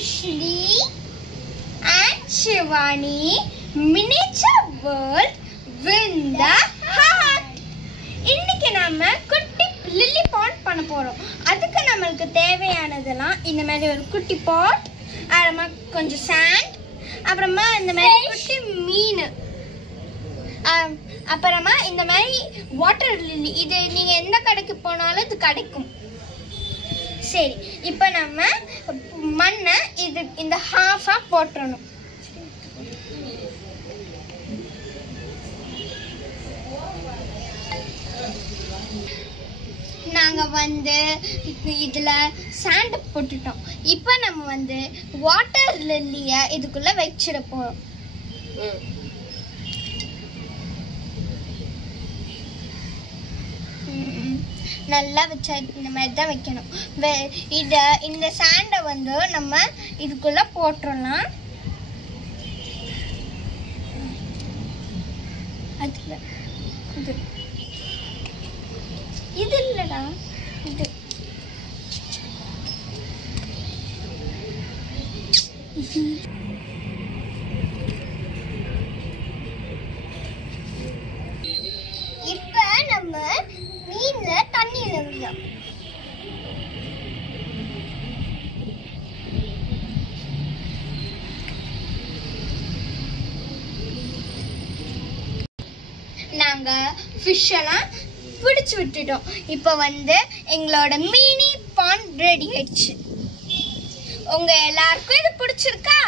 Kushli and Shivani Miniature World with the Heart. இன்னைக்கு நாம குட்டி லில்லி பாண்ட் பண்ண போறோம். அதுக்கு நமக்கு தேவையானதெல்லாம் இந்த மாதிரி ஒரு குட்டி பாட், அப்புறமா கொஞ்சம் சாண்ட், அப்புறமா இந்த மாதிரி குட்டி மீன், அப்புறமா இந்த மாதிரி வாட்டர் லில்லி. இது நீங்க எந்த கடைக்கு போனாலும் இது கிடைக்கும். சரி, இப்போ நம்ம மண்ணை இது இந்த ஹாஃபா போட்டுறணும். நாங்க இதுல சாண்ட் போட்டுட்டோம். இப்போ நம்ம வாட்டர் லில்லிய இதுக்குள்ள வச்சிட போறோம். நல்லா வச்சா இந்த மாதிரி தான் வைக்கணும். இந்த சாண்டை நம்ம இதுக்குள்ள போட்டுடலாம். அதுல இது இல்லடா, இது இப்ப நம்ம மீன்ல தண்ணியில விடலாம். நாங்க ஃபிஷ் எல்லாம் பிடிச்சு விட்டுட்டோம். இப்போ எங்களோட மினி பாண்ட் ரெடி ஆயிடுச்சு. உங்க எல்லாருக்கும் இது பிடிச்சிருக்கா?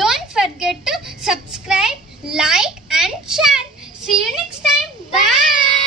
Don't forget to subscribe, like and share. See you next time. Bye.